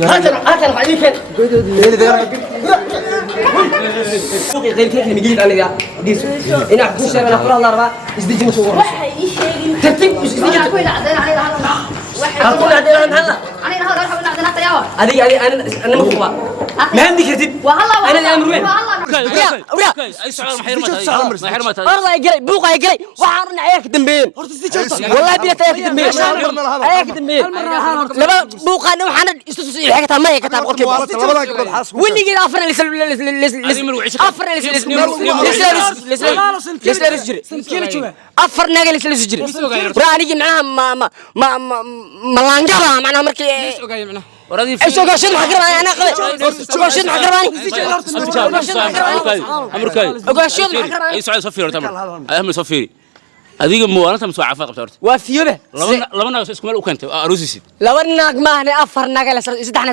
هاتنا بعدين كان غير كيف نجيب أنا يا ديس إن أحكي شيء أنا أقول الله ربع إزديج مصور ترتيب إزديج كل عدنا عليه هلا أقول عدنا هلا علينا هلا راح عدنا طيار هذه أنا مخبى ما عندي كذب والله أنا الآن وين أي سؤال ما حرمت والله يقري بوقا يقري وحارنا عياك دمبين والله بيت عياك دمبين عياك دمبين لما بوقا أنا وحنا استوصي حاجة ما هي كتاب قلت واللي جي أفر أفر ناقل لسجري راني جي معها ما لانجبها معناها مركي إيش هو قاشد محكراني أنا قلت قاشد محكراني قاشد محكراني أي سؤال صفير تمام أهم صفيري هذيك مو أنا تمسوا عفاق بتعرف وفيوبه لما اسمه لو كنت أروسي لو إنك ما هني أفر ناقل سدحنا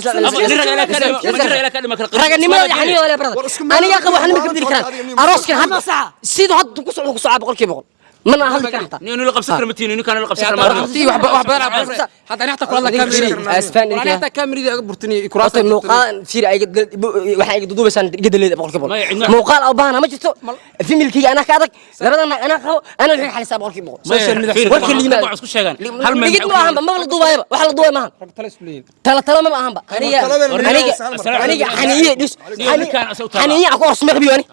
رجعني ما يعني ولا برد أنا يا أخي وحنا مكبر الكلام أروس كان هذا سيدو هاد كسر بقول كيف بقول من أهل كرهته نينو لقب سكر متين نينو كان لقب سكر ما تي وحبا حتى نحتى كل الله كاميري أسفاني أنا حتى كاميري برتني كراسة موقع سير أي واحد يقدو بس جد اللي بقول كيف موقع أبانا ما جت في ملكية أنا كذا أنا الحين حساب بقول كيف بقول وركل لي ما اسكو شيغان هل من يجد ما هم ما ولا دوبايبا وحلا دوباي ما تلا ما هم أنا حنية ديس حنية أكو اسمه بيوني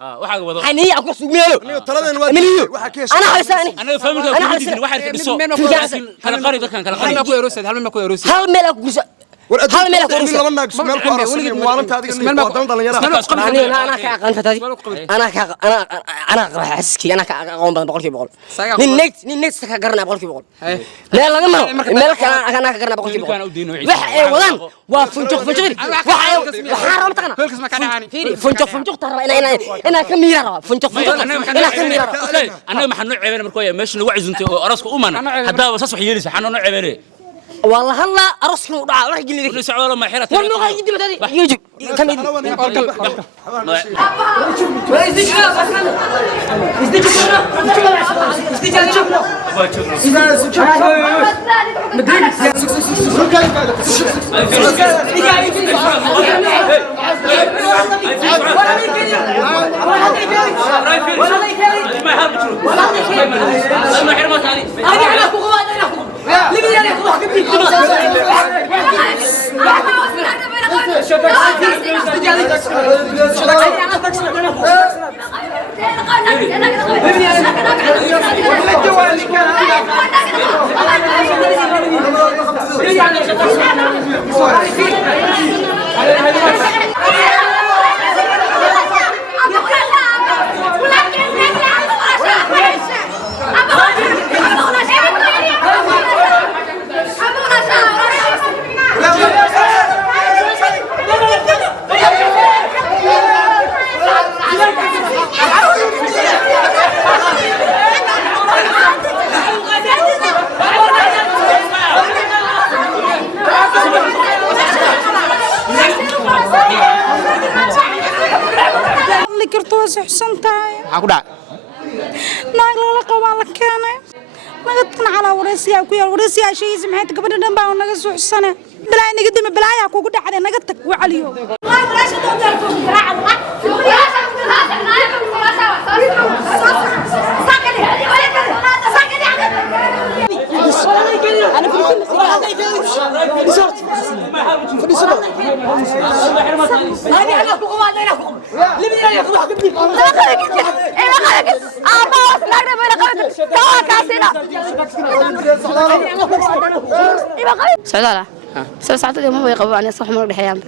حنية أكو اسمه ميلو أنا حساني أنا فاهم كذا واحد كبسوا كان قاري ده كان قاري ما كوي روسي هل ما كوي روسي هل ملك جزء هل ملك روسي لما اسمه كوي روسي موارنت هذه أنا كأقان فتادي أنا حسكي أنا كأقوم بقول كيف بقول نينكس كقرنا بقول كيف بقول لا لا ما ملك أنا كقرنا بقول كيف بقول وح ودان وفنجق وحرام تقنا فنجق ترى أنا كميرة فنجق أنا كميرة أنا ما حنوع عيبنا مركوية مش نوعي زنتي أراسك أمنا حتى وصص وحيلس حنوع عيبنا والله هلا أرسل وضع ولا يجي لي سعوده ما حيرة والله يجي بدي يجي كم يجي عقدا ناقل قوان لكانه ما قدنا على ورثيا كويا ورثيا شيء سمعت قبل دنبا ونغا سوخسنه بلا نقدم بلايا كوغو دحده نغا تك وعليو والله بلاش دونتكم قراع الله سعدالة ساعات اليوم هو يقبل أنا صح مرة بحيان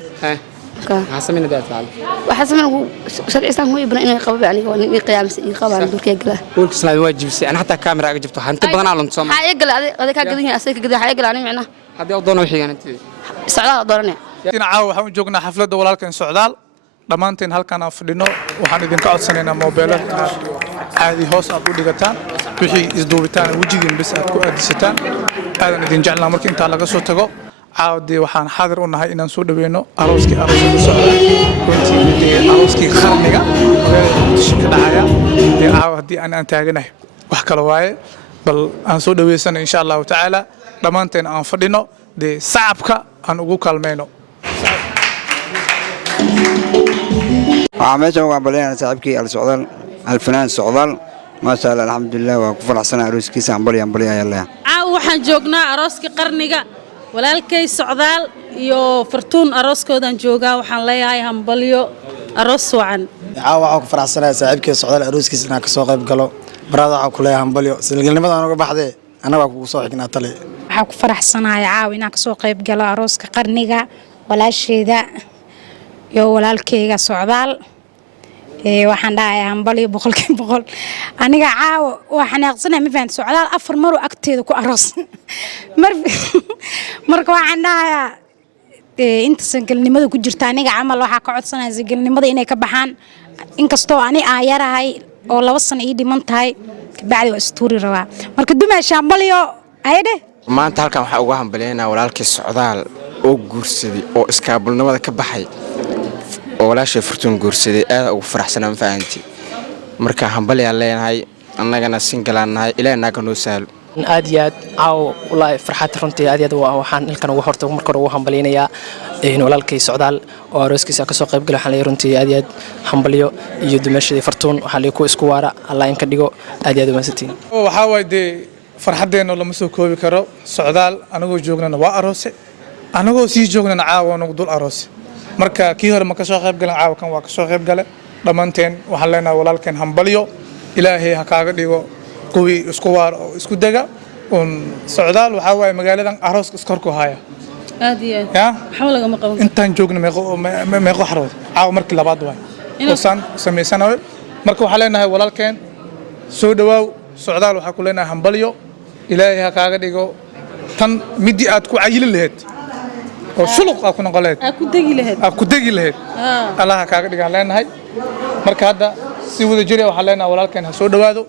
حسمينا ده تعال وحسمنا شرع إسلام هو يبنى إنه يقبل يعني وإنه قيام يقبل عن دورك يقله قول إسلام واجب سي أنا حتى كاميرا جبتها أنت بدنا على نصام حيقل هذا كقديم أسيك قديم حيقل يعني معنا هذا أوضنا وحيان أنت سعدالة دورنا ina caawa waxaan u joognaa xafladda walaalkan socdaal dhammaanteen halkan aan fadhino waxaan idinka codsanaynaa moobeelada inaad caadi hoos aad u dhigataan wixii isduubitaan wejigiin bis aad ku aadisataan aadan idin jeclaa markii intaa laga soo tago caawadii waxaan xaadir u nahay inaan soo dhaweyno arooskii aroosyadu socdaa runtii arooskii qarniga magaalada muqdisho ka dhacaya dee caawa haddii aan taaganahay wax kale waaye bal aan soo dhaweysano insha allahu tacaala dhammaanteen aan fadhino dee sacabka aan ugu kaalmayno meeshan waan baleenaa saaxiibkii al-socdaal alfanaan socdaal maasha allah alxamdulilah waa ku faraxsanaa arooskiisa ambali ayaa leeyahay caawa waxaan joognaa arooska qarniga walaalkay socdaal iyo fartuun arooskoodan joogaa waxaan leeyahay hambalyo aroos wacan caawa waxaan ku faraxsanahay saaxiibkii socdaal arooskiisa inaan ka soo qayb galo barada waxaan ku leeyahay hambalyo silgilnimadaan uga baxdee annagaa kugu soo xignaa tale waxaan ku faraxsanahay caawa inaan ka soo qayb galo arooska qarniga walaasheeda iyo walaalkayga socdaal waxaan dhahayaa hambalyo 100% aniga caawa waa xanaaqsanahay ma fahanti socdaal 4 mar oo agteeda ku aroos marka waxaan dhahayaa inta sangalnimada ku jirta aniga camal waxaa ka codsanayaa sangalnimada inay ka baxaan inkastoo ani aan yarahay oo 2 sano ii dhiman tahay kabacdi waa istuuri rabaa marka dumaasha hambalyo ayde maanta halkan waxaa uga hambalyeynaa walaalkii socdaal oo guursaday oo iskaabulnimada ka baxay oo walaashay furtuun guursaday aad ugu faraxsanaa ma fahanti marka hambalyaan leenahay annagana singalaan nahay ilaahay naga noo sahlo aad iyo aad caaw wallaahi farxad runtii aad iyo aad waxaan halkan ugu horta marka hore ugu hambalyeynayaa walaalkay socdaal oo arooskiisa ka soo qayb galay waxaan leeyahay runtii aad iyo aad hambalyo iyo dumaashadii fartuun waxaa leeyahay ku isku waara allah in ka dhigo aad iyo aad u mahadsantiin waxaa waay dee farxadeenna lama soo koobi karo socdaal anagoo joognana waa aroose anagoo sii joognana caawa nagu dul aroose marka kii hore ma ka soo qayb galan caawa kan waa ka soo qayb gale dhammaanteen waxaan leenahay walaalkeen hambalyo ilaahay ha kaaga dhigo kuwii isku waar oo isku dega socdaal waxaa waaye magaaladan arooska iskorku haya aad iyo aad waxa laga ma qaban intaan joogno meeqo xarood caawa markii labaad waay oo samaysanayo marka waxaan leenahay walaalkeen soo dhawaaw socdaal waxaa ku leenahay hambalyo ilaahay ha kaaga dhigo tan midii aad ku cayilin lahayd oo shuluq ku noqon lahayd ku degi lahayd allah ha kaaga dhigaan leenahay marka hadda si wada jiri waxaan leenahay walaalkeen ha soo dhawaado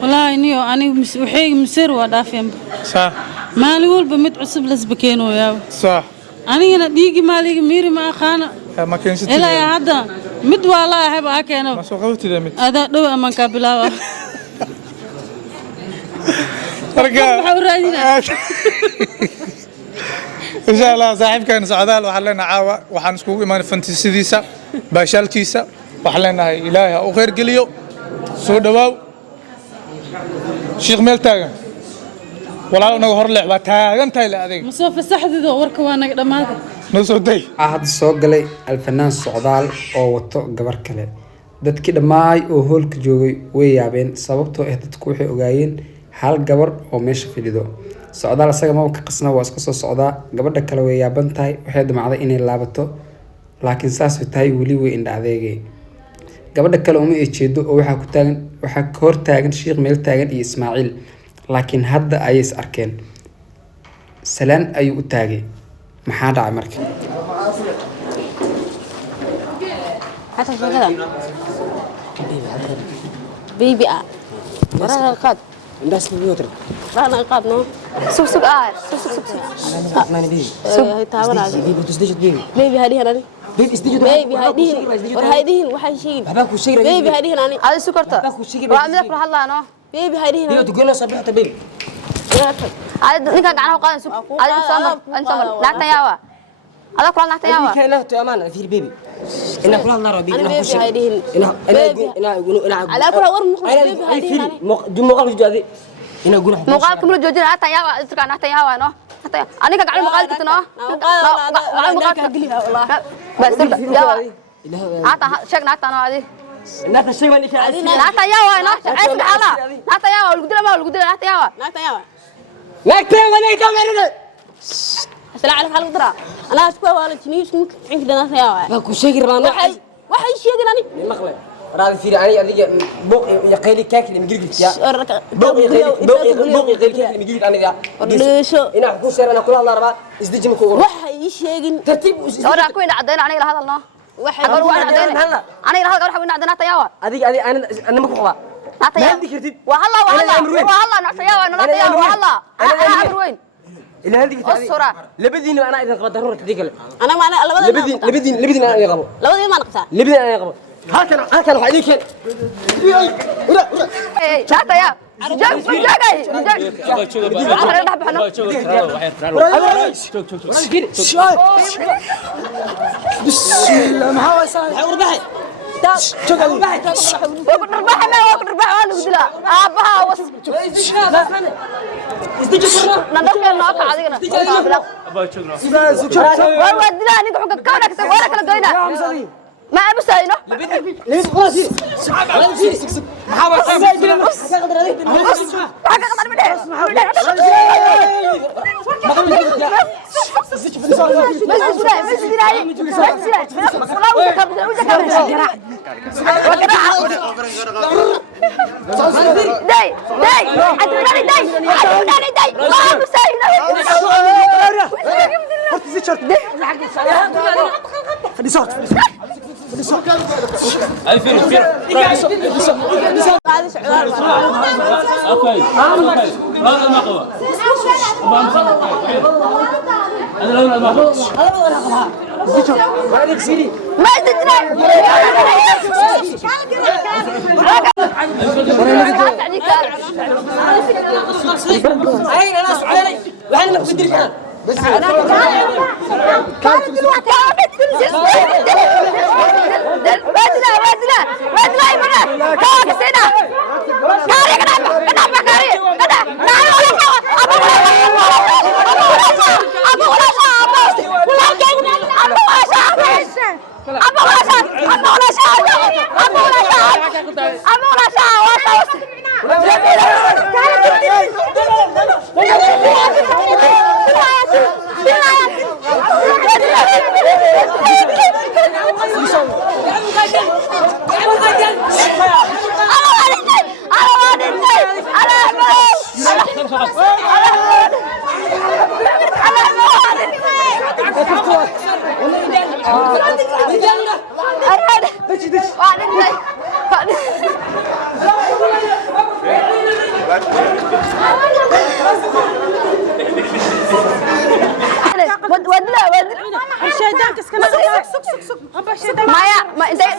wallaahi niyo aniga waxay miseer waa dhaafeen صح maalin walba mid cusub lasbakeenooyaa صح anigana dhiigi maaliga miiri ma aqaana ma keensid ilaa hadda mid waa la ahay baa keeno ma soo qabtida mid ada dhow aman ka bilaawa marka waxa u raadinaa إن شاء الله صاحب كان سعداء وحلنا عاوة وحنسكو إيمان فانتسيديسا باشالكيسا وحلنا إلهي أو غير قليو سو دواو شيخ ميل تاغن ولا أنا هور لعبة تاغن تايلا هذيك مصوف السحد ذو ورك وانا دماغ نصو داي أحد soo galay alfanaan socdaal oo wato gabar kale dadkii dhamaay oo hoolka joogay way yaabeen sababtoo ah dadku waxay ogaayeen hal gabar oo meesha fadhido socdaal asaga ma ka qasna waa iska soo socdaa gabadha kale way yaaban tahay waxay damacday inay laabato laakiin saas way tahay wali way indha adeegay gabadha kale uma eejeedo oo waxa ka hor taagan sheekh meel taagan iyo Ismaaciil laakiin hadda ay is arkeen salaan ayuu u taagay maxaa dhacay markii حتى شو كذا بيبي ورانا القاد الناس بيوتر ورانا القاد نو سوق سوق سوق هاي تابنا بيبي تسديج بيبي بيبي هذه هناني بيبي تسديج بيبي هذه وهذه وحي شيء باباك وشيء بيبي هذه هناني هذه سكرتة وعملك روح الله نو بيبي هذه هناني تقول له صبيحة بيبي هذا نكان عنه قاد سوق هذا سامر أنت سامر لا تياوا هذا كلنا تياوا كأنه تأمانة في البيبي إن كل الله ربي أنا بيبي هذه أنا يقولوا أنا على كل ور بيبي هذه هناني دون مقال جدي أنا أقول مقال كم جوجين لا تياوا إذا كان تياوا نو أنا كان مقال كتنا مقال كقليها والله بس يا عطا شقنا عطا هذه ناتا شيء ما نكاح لا تياوا نو عيش بحاله لا تياوا القدرة ما القدرة لا تياوا لا تياوا لا تياوا السلام عليكم حلقة درا أنا أسكوا ولا تنيش ممكن عندي دنا تياوا ما كل شيء ربنا وحي شيء دناني المقلة راضي في رأي أذيك بوق يقيلي كاك اللي مجيلك يا بوق يقيلي كاك اللي مجيلك أنا يا ليشو إن أحكوا سير أنا كل الله ربا إزديج مكور وحي شيء ترتيب أنا أكوين عدينا أنا هذا الله وحي أقول عدينا أنا هذا قال حوين عدينا تياوا أذيك أنا مكوبا لا تياوا والله نعطياوا أنا لا تياوا والله أنا أمروين إلى هذه الصورة لبدين أنا إذا قبض ضرورة تديك أنا ما أنا لبدين أنا يقبل لبدين ما نقصها لبدين أنا يقبل هكذا وحديك لا تياوا ما أبصينه أي فيلم اوكي هذا المقوى هذا المقوى ما تدري ما انت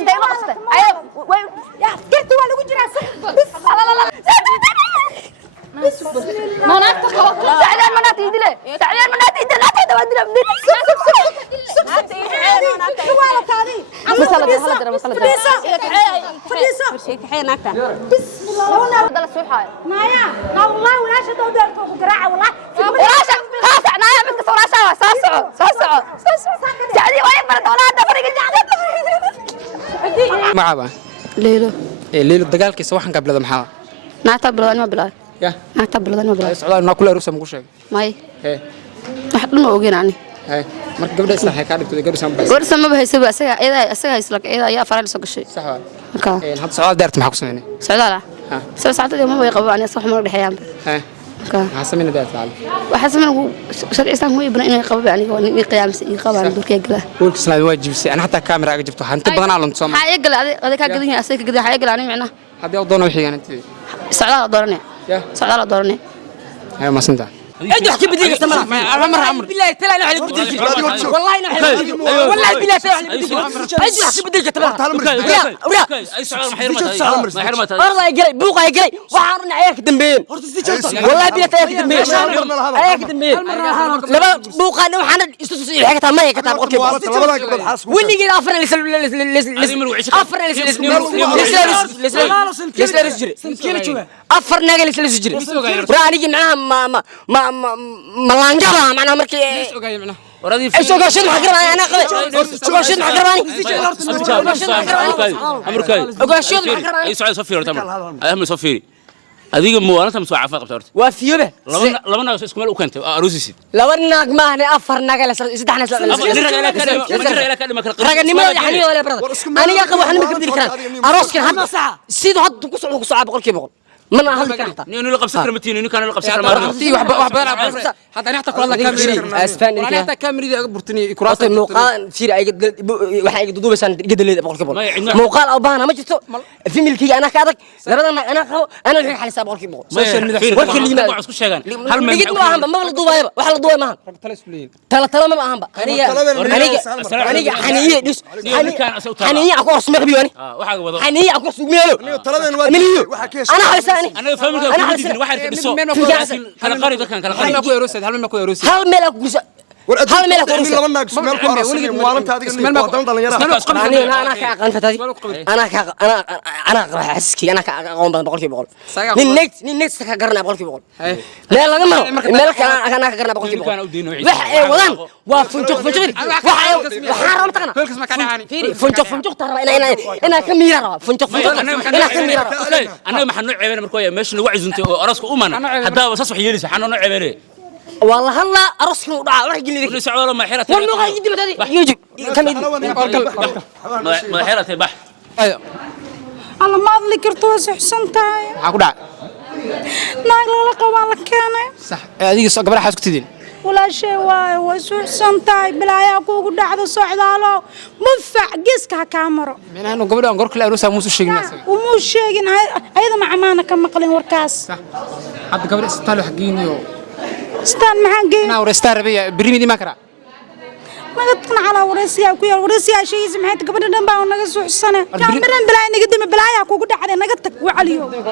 ما قصته يا كنت ولا وجرا ما نعرف تعالى ما نعرف يدله تعالى ما نعرف يدله لا تودنا معاه ليلو ليلو dagaalkiisa waxaan ka bilada maxaa naata biladan ma bilaay ya naata biladan ma bilaay socdaal ma kula ruusa ma ku sheeg may wax dhan ma ogeynani marka gabadha isla hay ka dhigtay gabadha sanbay warsa ma bahaysa asaga isla ayaa faral soo gashay sax waa marka had socdaal deerta maxaa ku sameeyay socdaal soo saacada ma way qabaan sax ma dhaxayaan maxaa sameeyay deerta waxa sameeyay sharciisan way ibna inay qabaan aniga oo inay qiyaamsi ii qabaan durkay gala wiilka islaam waa jibsay ana hatta kaamira aga jibto hanti badan aan lunto ha ay gala adiga ka gadan yahay asaga gadan ha ay gala ani macna hadii doono wixii aantii socdaal doorane socdaal doorane ayo ma santa ايش حكي بديك استمر عمر بالله تلا انا حلي بديك والله انا حلي والله بالله تلا انا بديك ايش حكي بديك تبع يا اي سؤال ما حرمت والله يقري بوقه يقري وحارنا عليك دمبين والله بالله تلا دمبين عليك دمبين لما بوقه انا وحنا استسي حاجه ما هي كتاب قلت واللي قال افر افر ناقل لسجري راني معاها ملانجبا معناها مركي ايش اوغاشد محقراني انا اوغاشد محقراني اوغاشد محقراني اي سؤال صفير تمام اهم صفيري هذيك موانتها مسوا عفاق بتورت وافيوبه لما اسكو مال وكنت اروسيسي لبناك ما هني افر ناقل سدحنا رجل يعني ولا برد انا يا اخي waxaan mid bedel karaa arooska hadda sidoo hadda ku socdo boqolkiiba boqol mana hal karta نينو لقب سكر متين نينو كان لقب سكر ما في واحد بدنا حتى نحط كل كاميرا اسباني انا حتى كاميرا برتني كراسه muuqaal fiir ay waxa ay dudubaysan gedaleed boqolkiiba boqol muuqaal oo baana ma jirto familkiga ana ka adag labadana ana qabo ana wixii xalisaa boqolkiiba boqol warkii liima isku sheegan hal meel ma ahanba ma la duubayba wax la duubay ma tala ma ahanba aniga xaniye dhis xaniye aku asma qabiyo ani xaniye aku asma meelo taladan waa waxa ka ana xalisaa أنا فاهم كده كل دين واحد في السوق كلا قاري ده كان كلا قاري هل ما ku yaroosid hal meel ku guursa hal meel ku guursa laba naag meel ku aragsan maalinta adiga waa dan dhalinyaro أنا كأقان فتاتي أنا حسكي أنا كأقوم بقول بقول نينكس كقرنا بقول بقول لا لا ما ملك أنا كقرنا بقول بقول وح ودان وفنجق وحرام تقنا فنجق ترى أنا كميرة فنجق أنا كميرة أنا ما حنوع عيبنا مركوية مش نوع زنتي أراسك أمنا حتى وصص وحيلس حنوع عيبنا والله هلا أرسل وضع راح يجي لي كل ساعة ولا ما حيرة والله غايد يدي مدري يجي كم يدي ما حيرة البحر الله ما أظلي كرتوس حسن تاي maxaa ku dhacay ناي لا قوان لكانه sax adiga soo gabadha xaas ku tidin ولا شيء وسوء سنتاي بلا يا كوكو دعد صعدالو مفع جسكها كاميرا meenaha inuu gabadha aan gorka la aroosaa muusoo sheegin asaga ومو شيء أيضا مع مانا كم مقلين وركاس sax hadda gabadha isbitaal wax geeniyo استان محنجي inaa wareystaa rabaya berri midi ma karaa ما قلت على ورسيا وكيا ورسيا شيء سمعت قبل دم باو نقص حسنة كان مرن بلا نقدم بلا يا كوكو دعد نقطك وعليو